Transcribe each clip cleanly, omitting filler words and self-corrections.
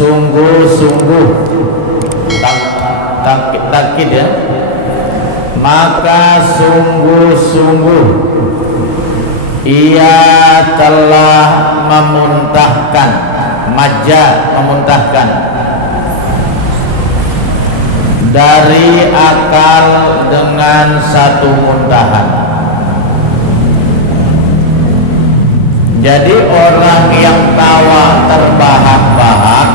sungguh-sungguh takkid ya, maka sungguh-sungguh ia telah memuntahkan, majja memuntahkan dari akal dengan satu muntahan. Jadi orang yang tawa terbahak-bahak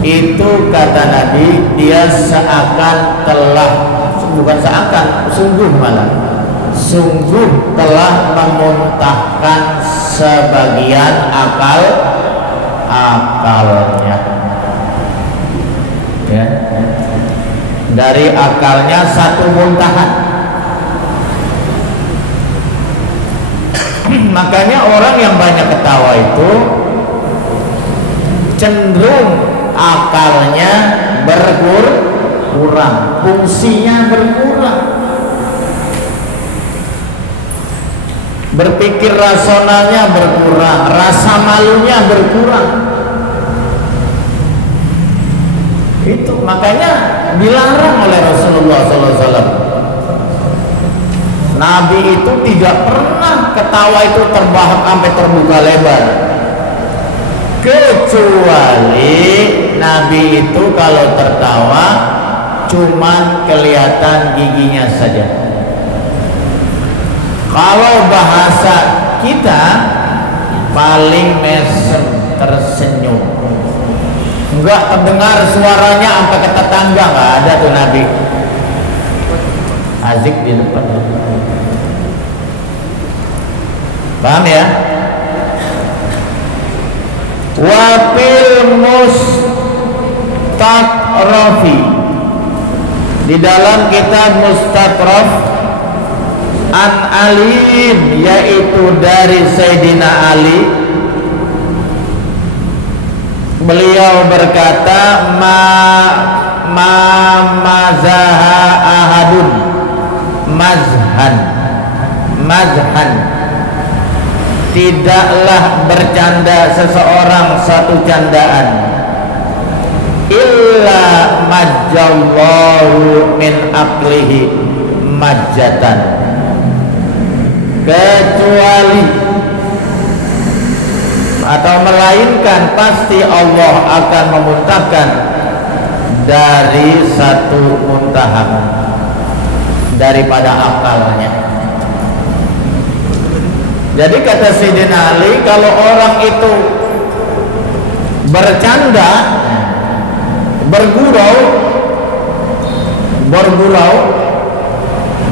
itu kata Nabi, dia seakan telah, bukan seakan, sungguh malah, sungguh telah memuntahkan sebagian akalnya ya. Dari akalnya satu muntahan. Makanya orang yang banyak ketawa itu cenderung akalnya berkurang, fungsinya berkurang, berpikir rasionalnya berkurang, rasa malunya berkurang. Itu makanya dilarang oleh Rasulullah SAW. Nabi itu tidak pernah ketawa itu terbahak sampai terbuka lebar, kecuali Nabi itu kalau tertawa cuman kelihatan giginya saja. Kalau bahasa kita paling mesem, tersenyum, enggak terdengar suaranya sampai ke tetangga, enggak ada tuh Nabi. Azik di depan. Paham ya? Wafil mustatrafi, di dalam kitab Mustatraf an Aliin, yaitu dari Sayyidina Ali, beliau berkata, mazaha ahadun mazhan, tidaklah bercanda seseorang satu candaan, illa majjallahu min aqlihi majjatan, kecuali atau melainkan pasti Allah akan memuntahkan dari satu muntahan daripada akalnya. Jadi kata Sayyidina Ali, kalau orang itu bercanda, bergurau,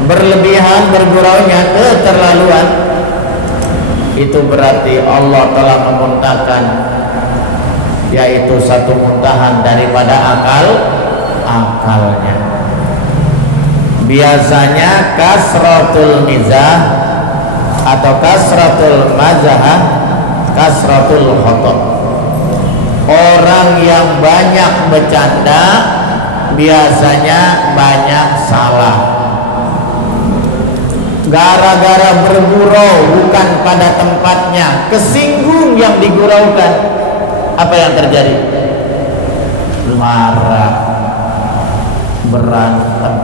berlebihan, berguraunya keterlaluan, itu berarti Allah telah memuntahkan, yaitu satu muntahan daripada akalnya. Biasanya kasratul mizah atau kasratul mazah, kasratul khotob. Orang yang banyak bercanda biasanya banyak salah. Gara-gara bergurau bukan pada tempatnya, kesinggung yang diguraukan, apa yang terjadi? Marah, berantem,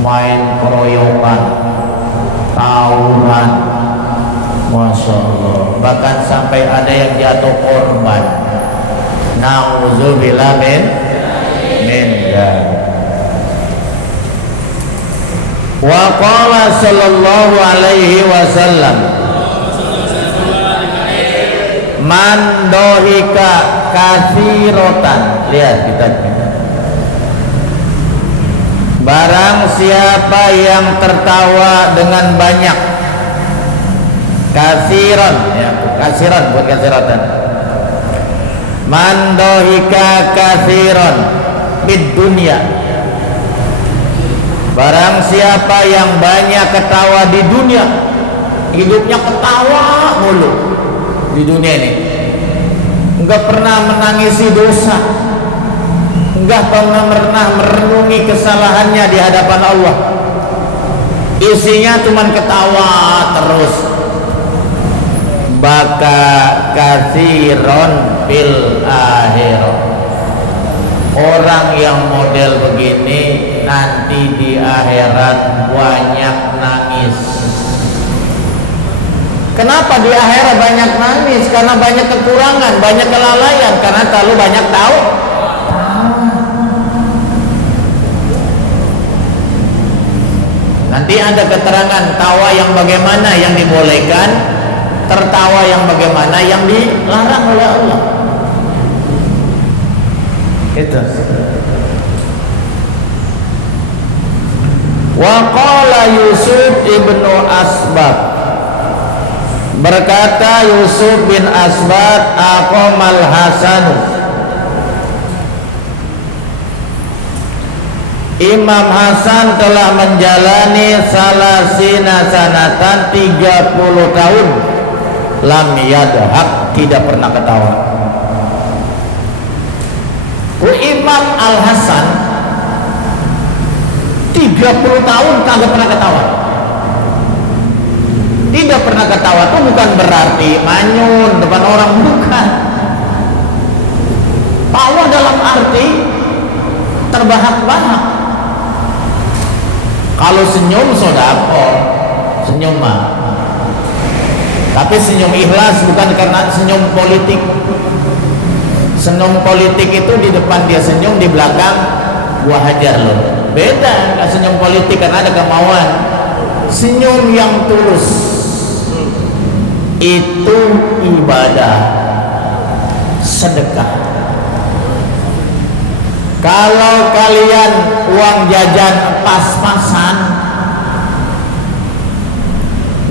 main keroyokan, tawuran, Masya Allah, bahkan sampai ada yang jatuh korban. Na'udzubillah min dzalik. Wa qala sallallahu alaihi wasallam, man dohika katsirotan, lihat kita, barang siapa yang tertawa dengan banyak, katsiron ya, katsiron bukan katsiratan, man dohika katsiron bid dunya, barang siapa yang banyak ketawa di dunia, hidupnya ketawa mulu di dunia ini, enggak pernah menangisi dosa, enggak pernah merenungi kesalahannya di hadapan Allah, isinya cuma ketawa terus, baka katsiron fil akhirah. Orang yang model begini nanti di akhirat banyak nangis. Kenapa di akhirat banyak nangis? Karena banyak kekurangan, banyak kelalaian, karena terlalu banyak tahu. Nanti ada keterangan tawa yang bagaimana yang dibolehkan, tertawa yang bagaimana yang dilarang oleh Allah. Itu. Wa qala Yusuf ibnu Asbat, berkata Yusuf bin Asbat, aqamal Hasanu, Imam Hasan telah menjalani salasina sanatan 30 tahun, lam yadhak, tidak pernah ketawa. Imam Al Hasan 30 tahun kagak pernah ketawa. Tidak pernah ketawa itu bukan berarti manyun depan orang, bukan. Tawa dalam arti terbahak-bahak. Kalau senyum sodako, senyum mah. Tapi senyum ikhlas, bukan karena senyum politik. Senyum politik itu di depan dia senyum, di belakang gua hajar lo. Beda, nggak senyum politik karena ada kemauan. Senyum yang tulus itu ibadah, sedekah. Kalau kalian uang jajan pas-pasan,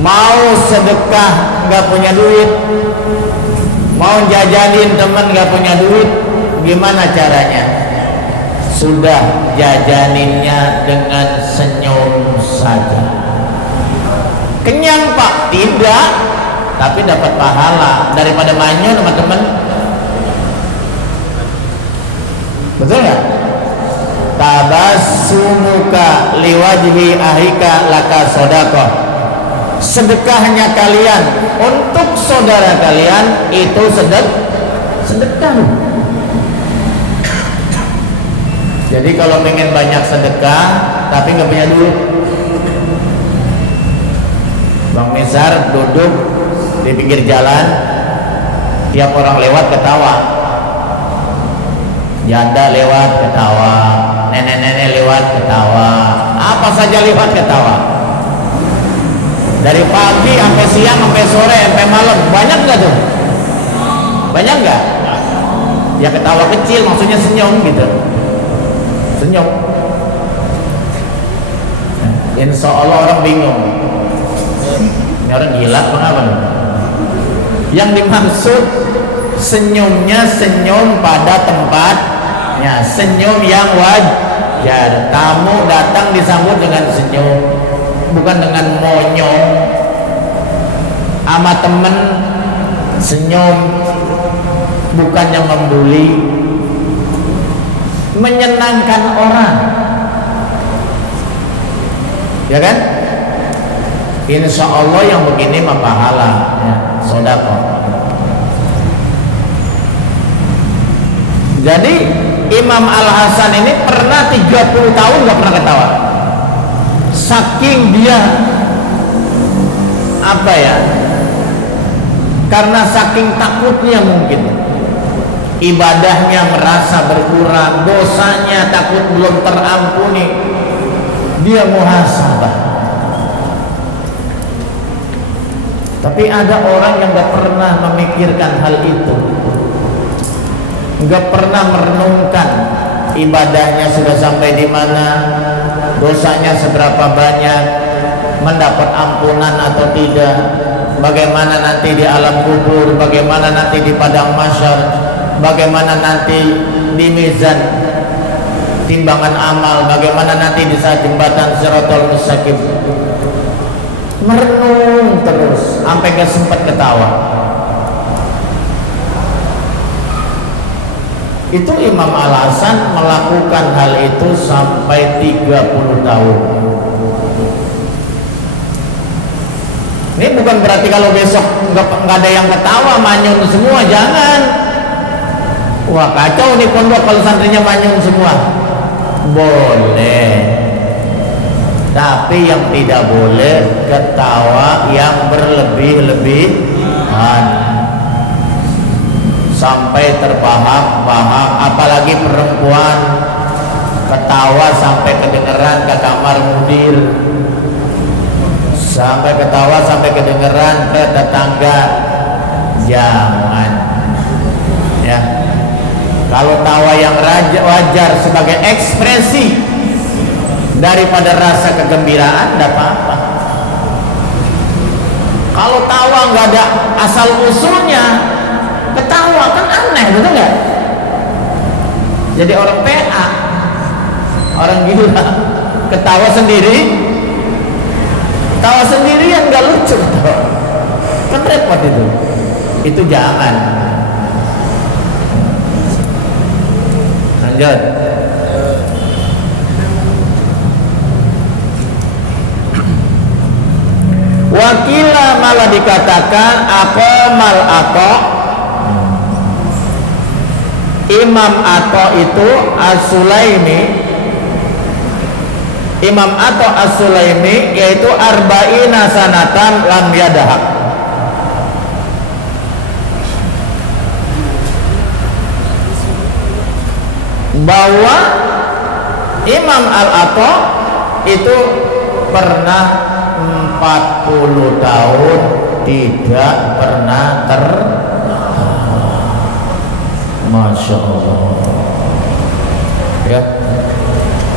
mau sedekah nggak punya duit, mau jajanin temen nggak punya duit, gimana caranya? Sudah jajaninnya dengan senyum saja. Kenyang Pak? Tidak, tapi dapat pahala daripada manyun sama temen. Betul nggak? Tabassumuka liwajhi ahika laka sodaqah. Sedekahnya kalian untuk saudara kalian itu sedekah. Jadi kalau pengen banyak sedekah tapi nggak punya duit, Bang Misar duduk di pinggir jalan, tiap orang lewat ketawa, janda lewat ketawa, nenek-nenek lewat ketawa, apa saja lewat ketawa. Dari pagi sampai siang sampai sore sampai malam, banyak nggak tuh? Banyak nggak? Ya ketawa kecil, maksudnya senyum gitu. Senyum. Insya Allah orang bingung, ini orang gila mengapa nih? Yang dimaksud senyumnya senyum pada tempatnya, senyum yang wajar. Tamu datang disambut dengan senyum, bukan dengan monyong. Sama temen senyum, bukan yang membuli. Menyenangkan orang, ya kan? Insya Allah yang begini mah pahala, ya, sodako. Jadi Imam Al Hasan ini pernah 30 tahun gak pernah ketawa. Saking dia apa ya? Karena saking takutnya mungkin. Ibadahnya merasa berkurang, dosanya takut belum terampuni, dia muhasabah. Tapi ada orang yang gak pernah memikirkan hal itu, gak pernah merenungkan ibadahnya sudah sampai di mana, dosanya seberapa banyak, mendapat ampunan atau tidak, bagaimana nanti di alam kubur, bagaimana nanti di padang mahsyar, bagaimana nanti di mizan timbangan amal, bagaimana nanti di saat jembatan Shiratal Mustaqim. Merenung terus sampai gak sempat ketawa. Itu Imam Al Hasan melakukan hal itu sampai 30 tahun. Ini bukan berarti kalau besok nggak ada yang ketawa, manyun semua, jangan. Wah kacau nih pondok kalau santrinya manyun semua. Boleh, tapi yang tidak boleh ketawa yang berlebih-lebihan sampai terbahak-bahak. Apalagi perempuan ketawa sampai kedengeran ke kamar mudir, sampai ketawa sampai kedengeran ke tetangga. Jangan ya. Kalau tawa yang wajar sebagai ekspresi daripada rasa kegembiraan, tidak apa-apa. Kalau tawa nggak ada asal usulnya, ketawa kan aneh, betul nggak? Jadi orang PA, orang gila, ketawa sendirian nggak lucu, kan repot itu jangan. Lanjut. Wakila malah dikatakan aqamal Atha. Imam Atha itu As-Sulaimi, Imam Atha As-Sulaimi, yaitu arba'ina sanatan lam yadahak. Bahwa Imam Al-Atha itu pernah 40 tahun tidak pernah Masya Allah ya,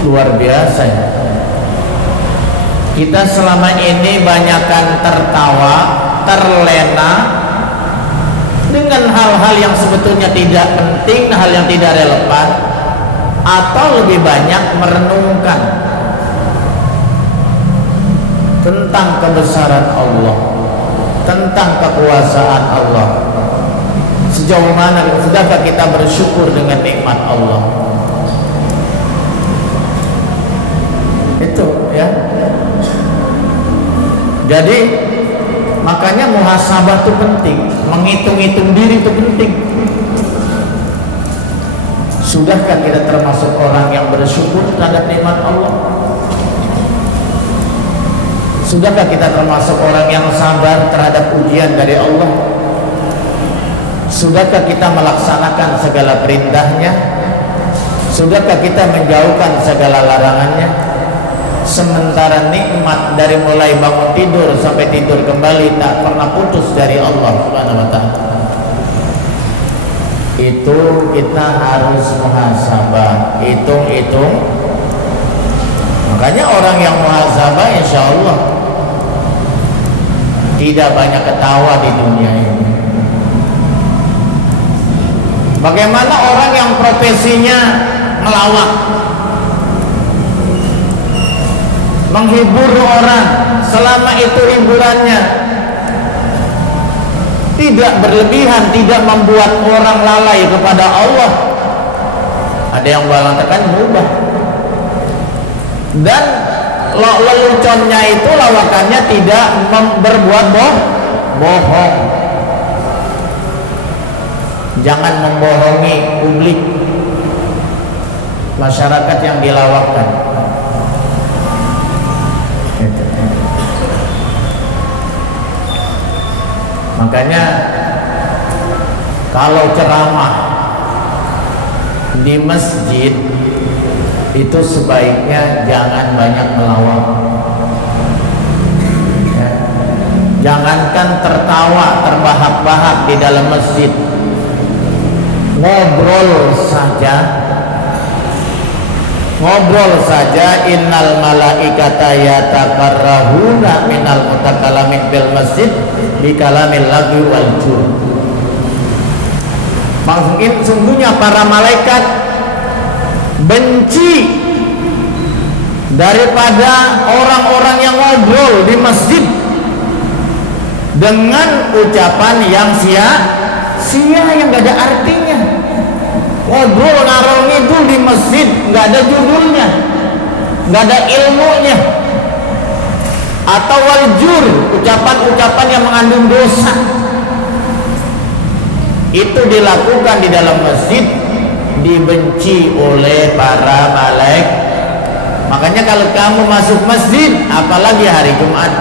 luar biasa ya. Kita selama ini banyakkan tertawa, terlena dengan hal-hal yang sebetulnya tidak penting, hal yang tidak relevan, atau lebih banyak merenungkan tentang kebesaran Allah, tentang kekuasaan Allah. Sejauh mana sudahkah kita bersyukur dengan nikmat Allah? Itu ya. Jadi makanya muhasabah itu penting, menghitung-hitung diri itu penting. Sudahkah kita termasuk orang yang bersyukur terhadap nikmat Allah? Sudahkah kita termasuk orang yang sabar terhadap ujian dari Allah? Sudahkah kita melaksanakan segala perintahnya? Sudahkah kita menjauhkan segala larangannya? Sementara nikmat dari mulai bangun tidur sampai tidur kembali tak pernah putus dari Allah Subhanahu wa ta'ala. Itu kita harus muhasabah, hitung-hitung. Makanya orang yang muhasabah insya Allah tidak banyak ketawa di dunia ini. Bagaimana orang yang profesinya melawak, menghibur orang, selama itu hiburannya tidak berlebihan, tidak membuat orang lalai kepada Allah. Ada yang mengatakan berubah. Dan leluconnya itu, lawakannya tidak berbuat bohong. Jangan membohongi publik, masyarakat yang dilawakkan. Makanya kalau ceramah di masjid itu sebaiknya jangan banyak melawak ya. Jangankan tertawa, terbahak-bahak di dalam masjid, ngobrol saja innal malaikata yatakarrahuna minal mutakalamin bil masjid bikalamil lagwi wal jur. Maksudnya sungguhnya para malaikat benci daripada orang-orang yang ngobrol di masjid dengan ucapan yang sia-sia, yang gak ada artinya. Ngobrol ngarol ngidul di masjid, nggak ada judulnya, nggak ada ilmunya. Atau waljur, ucapan-ucapan yang mengandung dosa, itu dilakukan di dalam masjid dibenci oleh para malaikat. Makanya kalau kamu masuk masjid, apalagi hari Jumat,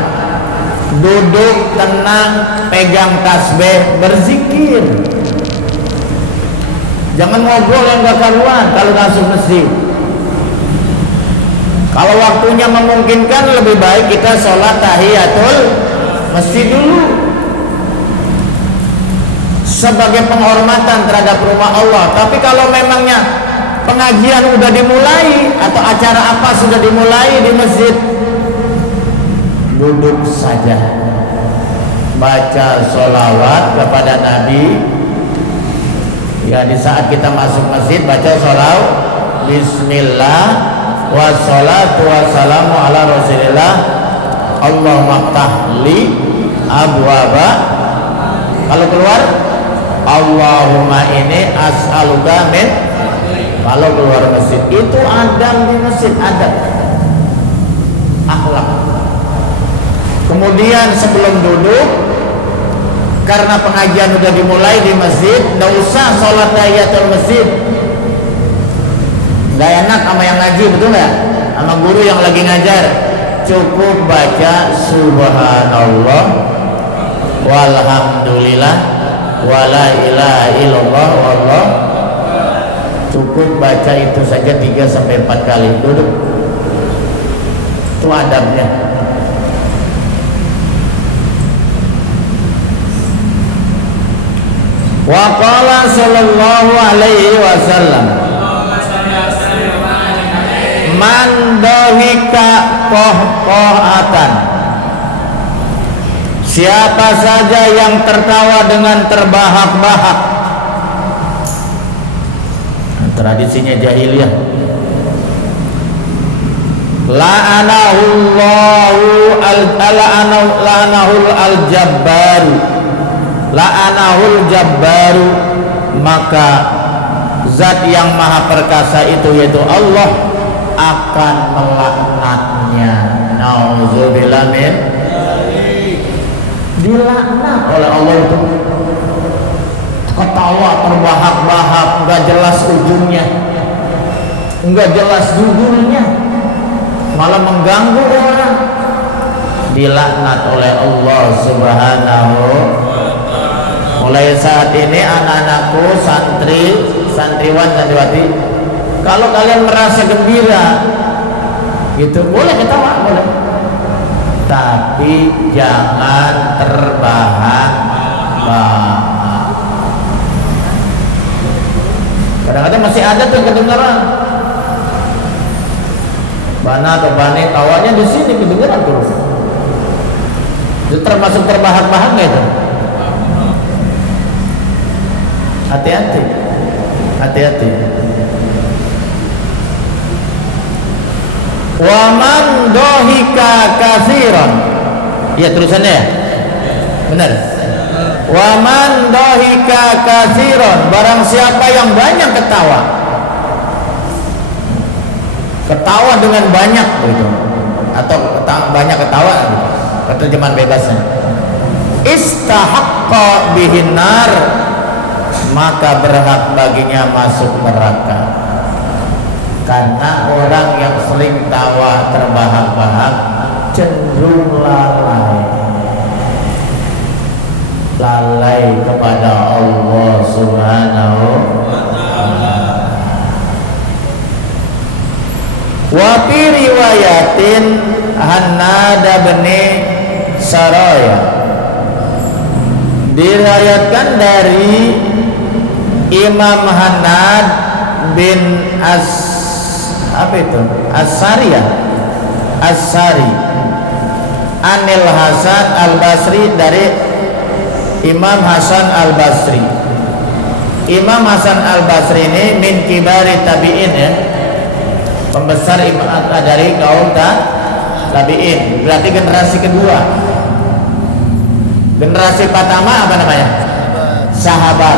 duduk tenang, pegang tasbih, berzikir. Jangan ngobrol yang gak karuan kalau masuk masjid. Kalau waktunya memungkinkan, lebih baik kita sholat tahiyatul masjid dulu sebagai penghormatan terhadap rumah Allah. Tapi kalau memangnya pengajian udah dimulai atau acara apa sudah dimulai di masjid, duduk saja, baca sholawat kepada Nabi. Ya, di saat kita masuk masjid baca sholawat, Bismillah wassalatu wassalamu ala Rasulillah, Allahumma ftahli abwaba. Kalau keluar, Allahumma ini as'aluka min. Kalau keluar masjid itu adab di masjid, adab akhlak. Kemudian sebelum duduk, karena pengajian udah dimulai di masjid, nggak usah sholat tahiyatul masjid. Nggak enak sama yang ngaji, betul nggak? Sama guru yang lagi ngajar. Cukup baca subhanallah walhamdulillah wala ilaha illallah wallah. Cukup baca itu saja 3-4 kali. Duduk, itu adabnya. Wa qala sallallahu alaihi wasallam, man dohika kohatan, siapa saja yang tertawa dengan terbahak-bahak. Tradisinya jahiliyah. La'anahul al-jabbaru, la'anahul jabbaru, maka zat yang maha perkasa itu yaitu Allah akan melaknatnya. Nauzubillah min. Dilaknat oleh Allah itu. Ketawa terbahak-bahak, nggak jelas ujungnya, nggak jelas judulnya, malah mengganggu orang. Dilaknat oleh Allah Subhanahu. Mulai saat ini anak-anakku, santriwan, santriwati, kalau kalian merasa gembira, gitu boleh ketawa, boleh, tapi jangan terbahak-bahak. Kadang-kadang masih ada tuh kedengaran bana atau bane tawanya di sini kedengaran terus. Itu termasuk terbahak-bahak nggak itu? Hati-hati, hati-hati. Wa man dohika katsiran. Ya terusannya ya? Benar. Wa man dohika katsiran, barang siapa yang banyak ketawa, ketawa dengan banyak gitu, atau banyak ketawa gitu, terjemahan bebasnya, istahaqqa bihin nar, maka berhak baginya masuk neraka. Karena orang yang sering tawa terbahak-bahak cenderung lalai kepada Allah Subhanahu wa ta'ala. Wa fi riwayatin Hannad bin Saraya, diriwayatkan dari Imam Hannad bin As-Sari Anil Hasan Al-Basri, dari Imam Hasan Al-Basri. Imam Hasan Al-Basri ini min kibari tabi'in, ya, pembesar dari kaum tabi'in, berarti generasi kedua. Generasi pertama apa namanya? Sahabat.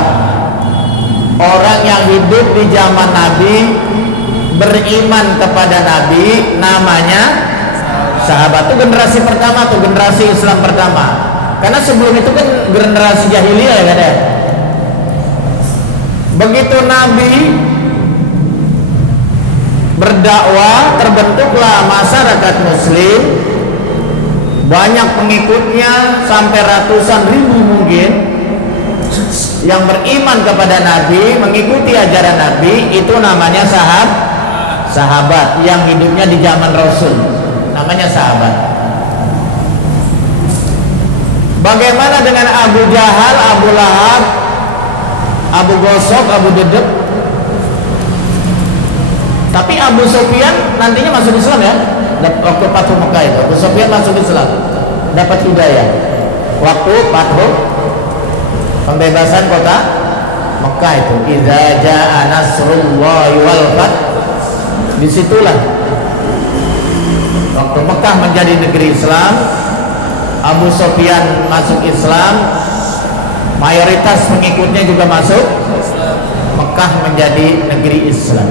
Orang yang hidup di zaman Nabi, beriman kepada Nabi, namanya sahabat. Itu generasi pertama, tuh generasi Islam pertama. Karena sebelum itu kan generasi jahiliyah, ya kan ya. Begitu Nabi berdakwah, terbentuklah masyarakat muslim, banyak pengikutnya sampai ratusan ribu mungkin, yang beriman kepada Nabi, mengikuti ajaran Nabi. Itu namanya sahabat yang hidupnya di zaman Rasul, namanya sahabat. Bagaimana dengan Abu Jahal, Abu Lahab, Abu Gosok, Abu Dedek? Tapi Abu Sufyan nantinya masuk Islam ya, waktu Fathu Mekah itu. Abu Sufyan masuk Islam, dapat hidayah waktu Fathu, pembebasan kota Mekah itu. Idza jaa nasrullahi wal fath, disitulah waktu Mekah menjadi negeri Islam, Abu Sufyan masuk Islam, mayoritas pengikutnya juga masuk, Mekah menjadi negeri Islam.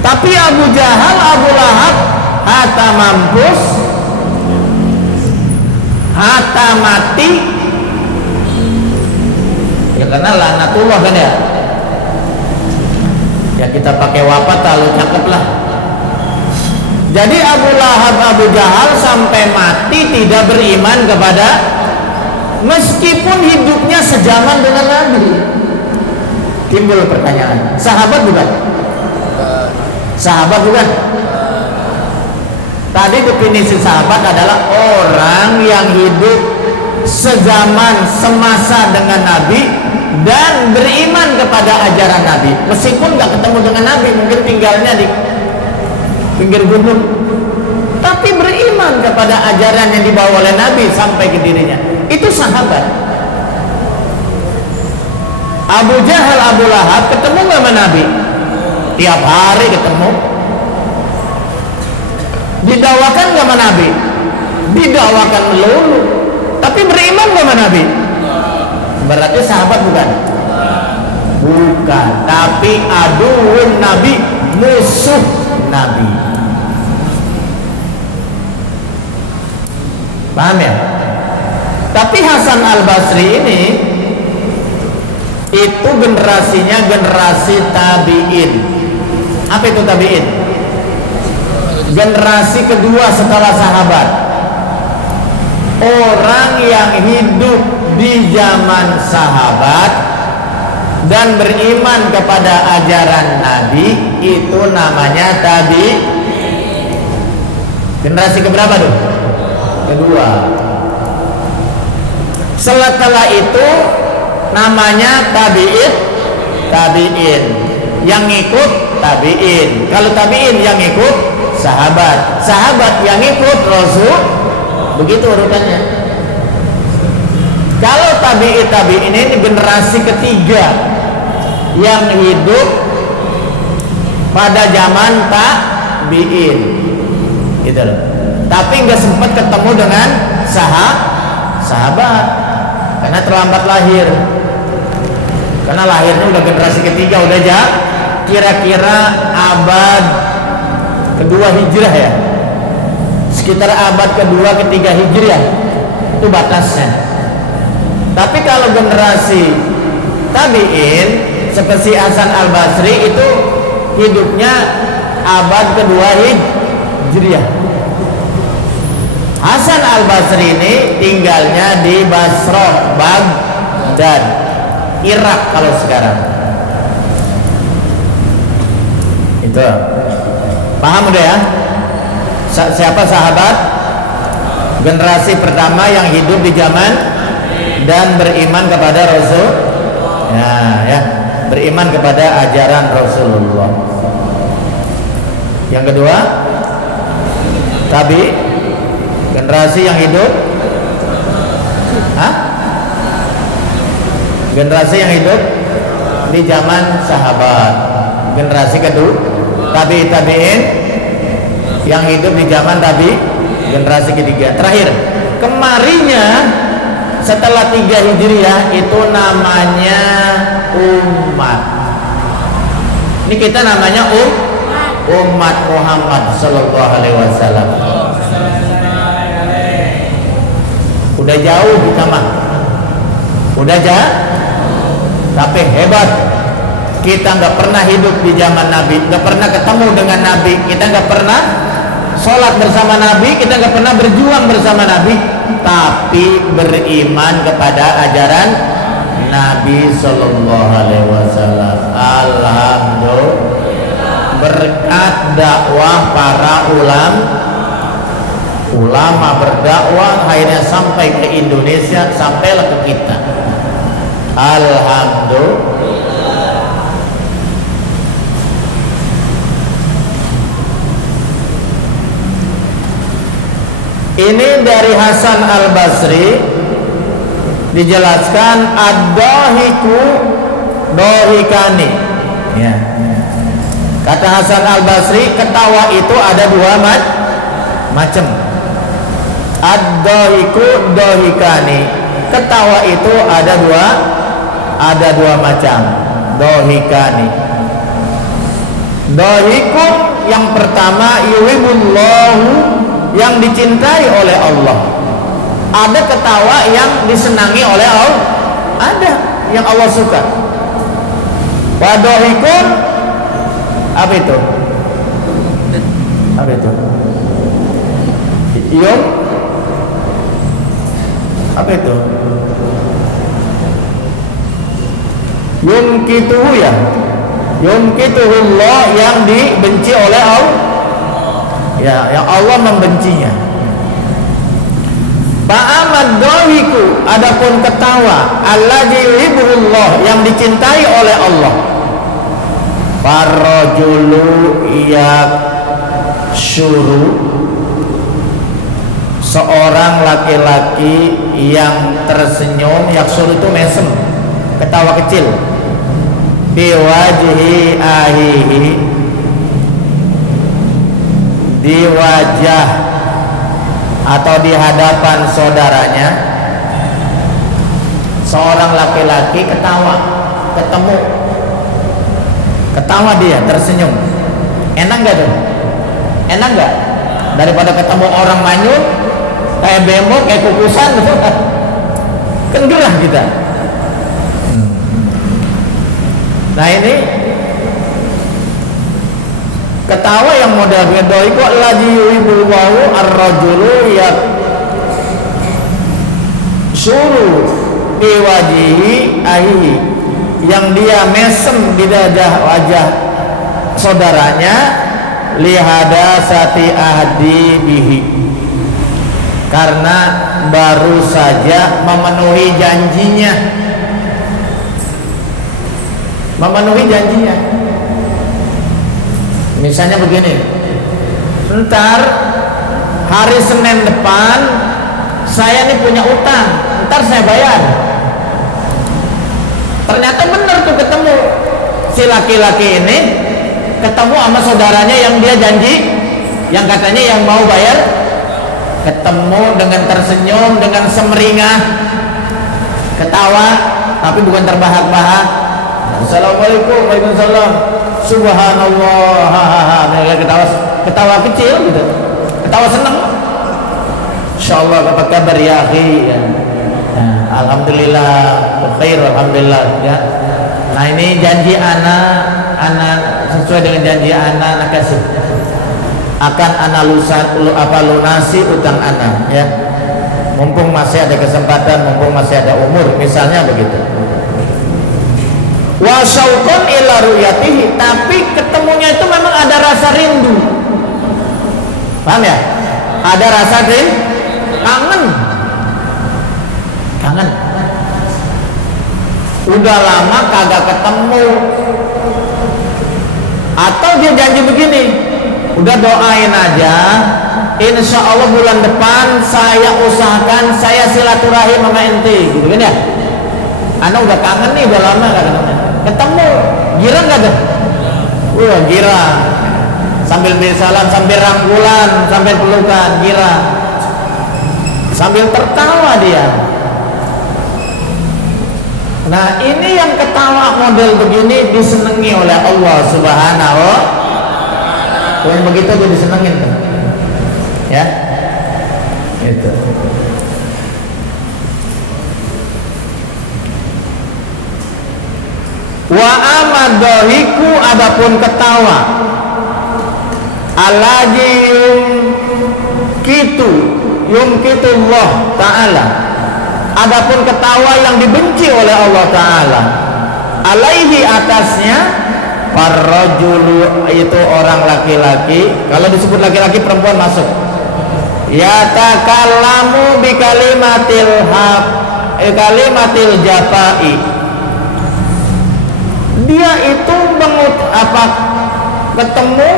Tapi Abu Jahal, Abu Lahab, hatta mampus, hatta mati, ya karena laknatullah kan ya. Ya kita pakai wafat lalu cakep lah. Jadi Abu Lahab, Abu Jahal sampai mati tidak beriman kepada, meskipun hidupnya sejaman dengan Nabi. Timbul pertanyaan, sahabat bukan? Sahabat bukan? Tadi definisi sahabat adalah orang yang hidup sezaman, semasa dengan Nabi dan beriman kepada ajaran Nabi, meskipun nggak ketemu dengan Nabi, mungkin tinggalnya di pinggir gunung, tapi beriman kepada ajaran yang dibawa oleh Nabi sampai ke dirinya. Itu sahabat. Abu Jahal, Abu Lahab ketemu nggak sama Nabi? Tiap hari ketemu. Didakwakan nggak sama Nabi? Didakwakan melulu. Tapi beriman nggak sama Nabi? Berarti sahabat bukan? Bukan. Tapi aduun Nabi, musuh Nabi. Paham ya? Tapi Hasan Al-Basri ini itu generasinya generasi tabi'in. Apa itu tabi'in? Generasi kedua setelah sahabat. Orang yang hidup di zaman sahabat dan beriman kepada ajaran Nabi, itu namanya tabi'. Generasi keberapa tuh? Kedua. Setelah itu namanya tabi'in. Yang ngikut tabi'in. Kalau tabi'in yang ngikut sahabat. Sahabat yang ngikut Rasul. Begitu urutannya. Kalau tabi'in ini generasi ketiga yang hidup pada zaman tabi'in. Gitu loh. Tapi nggak sempat ketemu dengan sahabat karena terlambat lahir. Karena lahirnya udah generasi ketiga, udah kira-kira abad kedua hijrah ya, sekitar abad kedua ketiga hijriah itu batasnya. Tapi kalau generasi tabi'in seperti Hasan Al-Basri itu hidupnya abad kedua hijriah. Hasan Al-Basri ini tinggalnya di Basrah, Baghdad, Irak kalau sekarang. Itu paham udah ya? Siapa sahabat? Generasi pertama yang hidup di zaman dan beriman kepada Rasul. Ya, beriman kepada ajaran Rasulullah. Yang kedua, tabi, generasi yang hidup, generasi yang hidup di zaman sahabat. Generasi kedua, tabi'in yang hidup di zaman generasi ketiga. Terakhir, kemarinya setelah 3 hijriah itu namanya umat. Ini kita namanya umat Muhammad sallallahu alaihi wasallam. Udah jauh kita mah, udah tapi hebat. Kita nggak pernah hidup di zaman Nabi, nggak pernah ketemu dengan Nabi, kita nggak pernah sholat bersama Nabi, kita nggak pernah berjuang bersama Nabi, tapi beriman kepada ajaran Nabi Sallallahu Alaihi Wasallam. Alhamdulillah, berkat dakwah para ulama berdakwah akhirnya sampai ke Indonesia, sampailah ke kita. Alhamdulillah. Ini dari Hasan Al-Basri dijelaskan ad-dahiku dohikani. Ya. Kata Hasan Al-Basri, ketawa itu ada dua macam. Ad-dahiku dohikani. Ketawa itu ada dua macam. Dohikani. Dohikum yang pertama yuhibullahu, yang dicintai oleh Allah. Ada ketawa yang disenangi oleh Allah, ada yang Allah suka. Wadohikun, apa itu? Apa itu? Yum, apa itu? Yumkituhu ya, yumkituhullah, yang dibenci oleh Allah. Ya, yang Allah membencinya. Fa'amad dohiku, adapun ketawa, alladzi yuhibbuhullah, yang dicintai oleh Allah. Farrajulu yaksyuru, seorang laki-laki yang tersenyum, yaksyuru itu mesem, ketawa kecil. Biwajhi ahihi, di wajah atau di hadapan saudaranya. Seorang laki-laki ketawa dia, tersenyum. Enak gak tuh? Enak gak? Daripada ketemu orang manyun kayak bemo, kayak kukusan gitu, kan gerah kita. Nah ini ketawa yang model doiku alladzi yuhibbuhu ar-rajulu yaksuru biwajhihi ahihi, yang dia mesem di wajah saudaranya, lihada sati ahdi bihi, karena baru saja memenuhi janjinya. Misalnya begini, ntar hari Senin depan saya nih punya utang, ntar saya bayar. Ternyata benar tuh ketemu si laki-laki ini ketemu sama saudaranya yang dia janji, yang katanya yang mau bayar, ketemu dengan tersenyum, dengan semeringah, ketawa tapi bukan terbahak-bahak. Assalamualaikum, waalaikumsalam, subhanallah, ketawa kecil gitu, ketawa seneng. Insyaallah, apa kabar ya akhi? Ya. Nah, alhamdulillah khair, alhamdulillah ya. Nah ini janji anak sesuai dengan janji anak kasih, akan lunasi utang anak ya, mumpung masih ada kesempatan, mumpung masih ada umur, misalnya begitu. Wa syauqan ila ru'yatihi, tapi ketemunya itu memang ada rasa rindu. Paham ya? Ada rasa kangen. Udah lama kagak ketemu. Atau dia janji begini, udah doain aja, insya Allah bulan depan saya usahakan saya silaturahim sama ente, gitu kan ya? Anak udah kangen nih, udah lama gak ketemu, girang gak tuh? Wah girang, sambil beri salam, sambil rangkulan, sambil pelukan, girang, sambil tertawa dia. Nah ini yang ketawa model begini disenangi oleh Allah Subhanahu wa Ta'ala. Yang begitu tuh disenengin tuh, ya, itu. Wa amma dohiku adapun ketawa, alladzi yumkitullah ta'ala, adapun ketawa yang dibenci oleh Allah Ta'ala, alaihi atasnya, farrajulu itu orang laki-laki. Kalau disebut laki-laki perempuan masuk. Yatakallamu bi kalimatil jafai, dia itu ketemu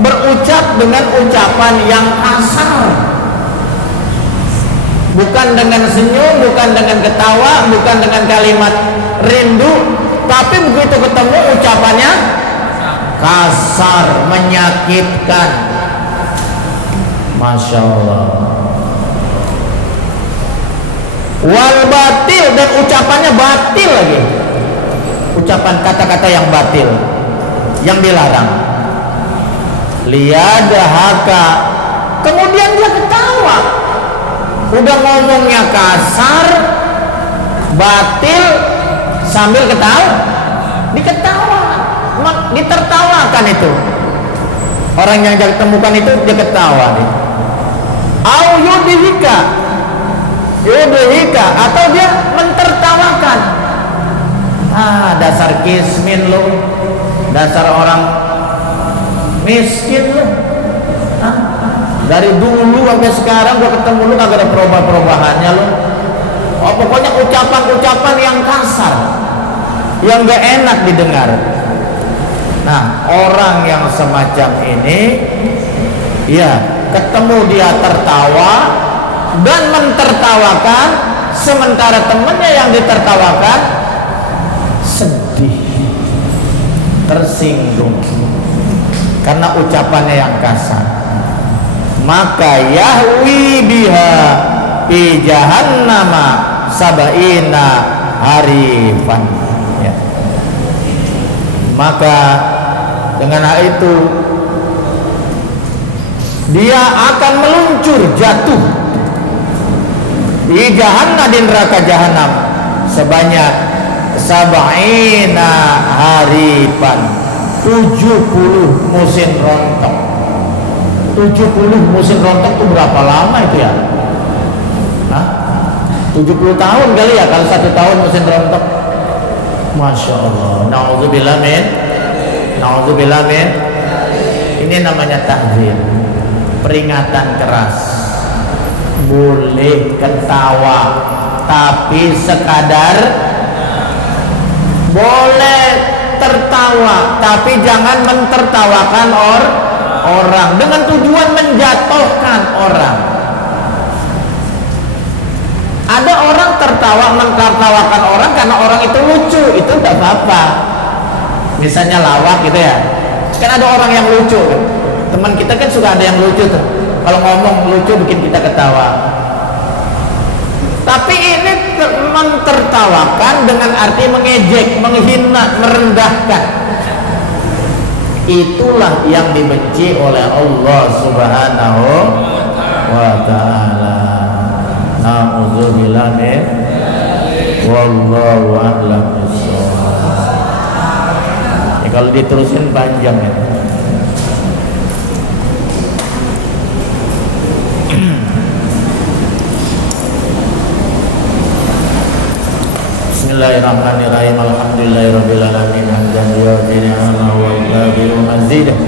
berucap dengan ucapan yang kasar, bukan dengan senyum, bukan dengan ketawa, bukan dengan kalimat rindu, tapi begitu ketemu ucapannya kasar, menyakitkan. Masya Allah. Wal batil, dan ucapannya batil lagi, ucapan kata-kata yang batil, yang dilarang. Liyadahaka, kemudian dia ketawa, udah ngomongnya kasar, batil, sambil ditertawakan itu. Orang yang dia temukan itu dia ketawa nih. Au yudhika, atau dia mentertawakan. Dasar kismin lo, dasar orang miskin lo. Dari dulu sampai sekarang gua ketemu lu kagak ada perubahannya lo. Pokoknya ucapan-ucapan yang kasar, yang gak enak didengar. Nah, orang yang semacam ini, ya, ketemu dia tertawa dan mentertawakan, sementara temannya yang ditertawakan sedih, tersinggung karena ucapannya yang kasar. Maka yahwi biha fi jahannama sabaina harifan, ya. Maka dengan hal itu dia akan meluncur jatuh di jahannam, di neraka jahanam sebanyak sabaina harifan, 70 musim rontok. 70 musim rontok itu berapa lama itu ya? 70 tahun kali ya, kalau 1 tahun musim rontok. Masya Allah. Na'udzubillah min. Ini namanya tahzir, peringatan keras. Boleh ketawa, tapi sekadar. Boleh tertawa, tapi jangan mentertawakan orang dengan tujuan menjatuhkan orang. Ada orang mentertawakan orang karena orang itu lucu, itu tidak apa-apa. Misalnya lawak gitu ya, kan ada orang yang lucu kan? Teman kita kan suka ada yang lucu tuh, kalau ngomong lucu bikin kita ketawa. Tapi ini mentertawakan dengan arti mengejek, menghina, merendahkan. Itulah yang dibenci oleh Allah Subhanahu wa ta'ala. Na'udzubillah min, wallahu a'lam bishawab. Kalau diterusin panjang ya. Bismillahirrahmanirrahim. Alhamdulillahirabbil alamin. Hamdan yu'ti ni'amahu wa yukafi'u mazidah.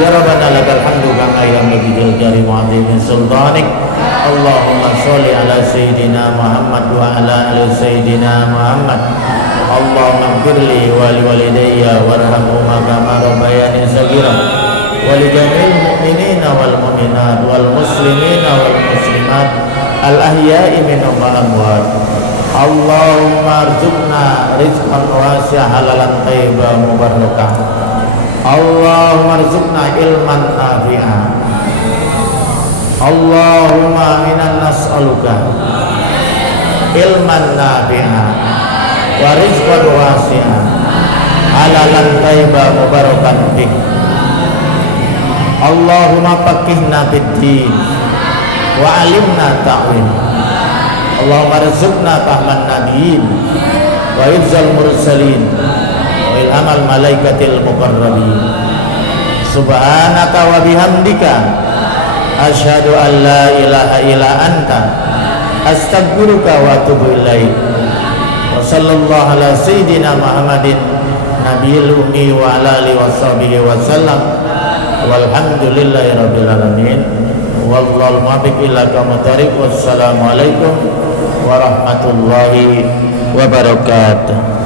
Ya Rabbana lakal hamdu kama yanbaghi li jalali wa sultanik. Allahumma sholli ala sayyidina Muhammad wa ala ali sayyidina Muhammad. Allahumma ighfirli wa li walidayya warhamhuma kama rabbayani shaghira wa li jami'il mu'minina wal mu'minat wal muslimina wal muslimat al ahya'i minhum wal amwat. Allahumma arzuqna rizqan wasi'an halalan thayyiban mubarakah. Allahumma arzuqna ilman nafi'an. Allahumma inna nas'aluka ilman nafi'an wa rizqan wasi'an halalan thayyiban mubarakan fih. Allahumma faqihna fid-din wa 'allimna ta'wil. Allahumma rizqna fahman nabiyyin wa hifzal mursalin wa kiramil amal malaikatil muqarrabin. Subhanaka wa bihamdika asyhadu an la ilaha illa anta astaghfiruka wa atubu ilaik. Wa sallallahu ala sayyidina Muhammadin nabiyil ummi wa ala alihi washabihi wasallam. Walhamdulillahi rabbil alamin. Wallahul muwaffiq ila aqwamit thoriq. Wassalamualaikum warahmatullahi wabarakatuh.